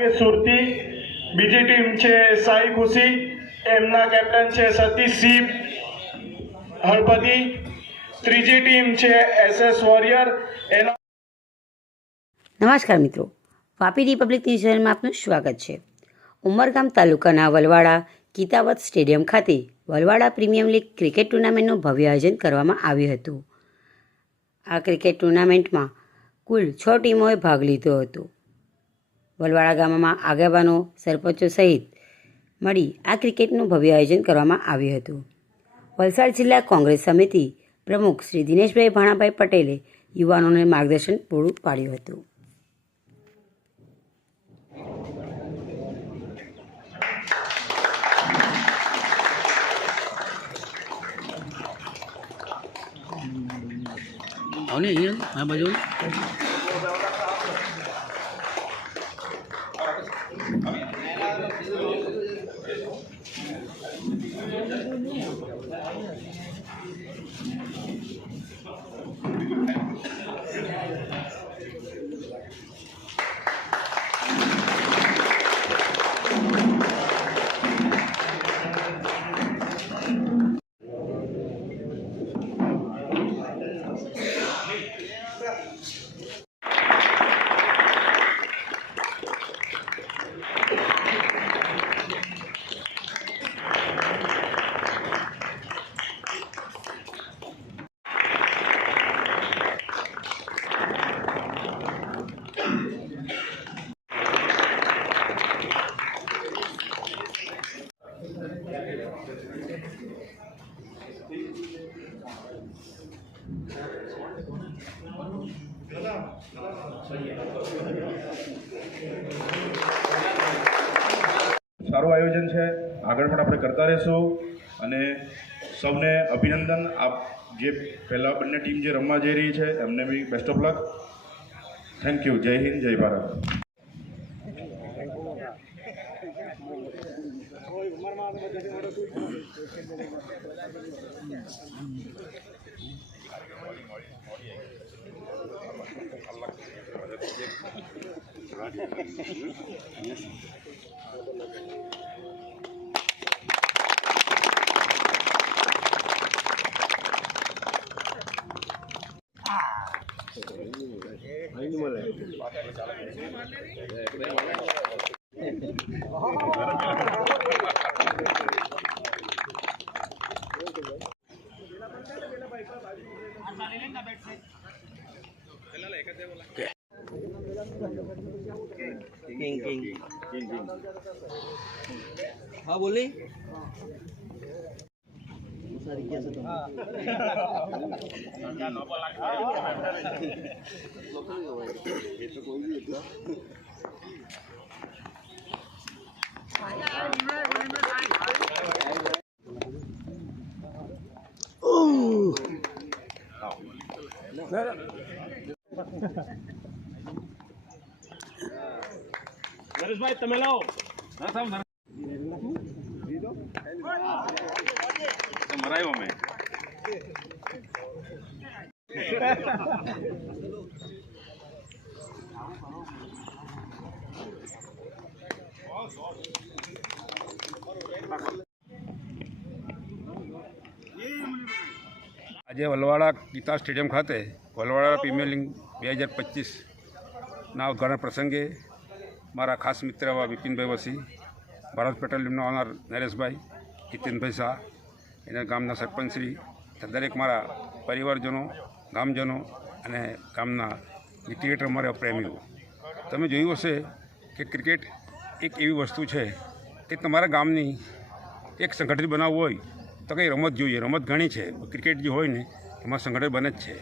કે સુરતી, બીજી ટીમ છે સાઈ ખુશી, એમના કેપ્ટન છે સતીશસિંહ હળપતિ, ત્રીજી ટીમ છે SS વોરિયર એના। નમસ્કાર મિત્રો, વાપી રિપબ્લિક ન્યૂઝ ચેનલમાં આપનું સ્વાગત છે। ઉમરગામ તાલુકાના વલવાડા ગીતાવત સ્ટેડિયમ ખાતે વલવાડા પ્રીમિયર લીગ ક્રિકેટ ટુર્નામેન્ટનું ભવ્ય આયોજન કરવામાં આવ્યું હતું। આ ક્રિકેટ ટુર્નામેન્ટમાં કુલ 6 ટીમોએ ભાગ લીધો હતો। વલવાડા ગામમાં આગેવાનો, સરપંચો સહિત મળી આ ક્રિકેટનું ભવ્ય આયોજન કરવામાં આવ્યું હતું। વલસાડ જિલ્લા કોંગ્રેસ સમિતિ પ્રમુખ શ્રી દિનેશભાઈ ભાણાભાઈ પટેલે યુવાનોને માર્ગદર્શન પૂરું પાડ્યું હતું। આ બાજુ સારું આયોજન છે, આગળ પણ આપણે કરતા રહીશું અને સૌને અભિનંદન। આપ જે પહેલાં બંને ટીમ જે રમવા જઈ રહી છે એમને બી best of luck. Thank you. Jai Hind, જય ભારત। हाँ बोली નરેશભાઈ તમે લાવો મરાયો મેં આજે વલવાડા ગીતા સ્ટેડિયમ ખાતે વલવાડા પ્રીમિયર લીગ 2025ના ઉદ્ઘાટન પ્રસંગે મારા ખાસ મિત્ર એવા વિપિનભાઈ વસી, ભારત પેટ્રોલિયમના ઓનર નરેશભાઈ, જીતેનભાઈ શાહ, એના ગામના સરપંચશ્રી, દરેક મારા પરિવારજનો, ગામજનો અને ગામના ક્રિકેટ રમવા પ્રેમીઓ, તમે જોયું હશે કે ક્રિકેટ એક એવી વસ્તુ છે કે તમારા ગામની એક સંગઠિત બનાવવું હોય તો કંઈ રમત જોઈએ। રમત ઘણી છે, ક્રિકેટ જે હોય ને એમાં સંગઠન બને જ છે।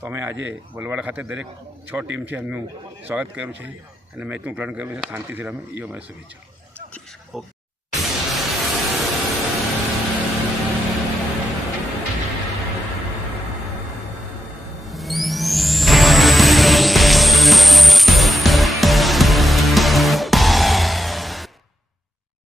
તો અમે આજે વલવાડા ખાતે દરેક 6 ટીમ છે એમનું સ્વાગત કર્યું છે અને મેચનું ગ્રહણ કર્યું છે। શાંતિથી રમે એ અમારી શુભેચ્છા।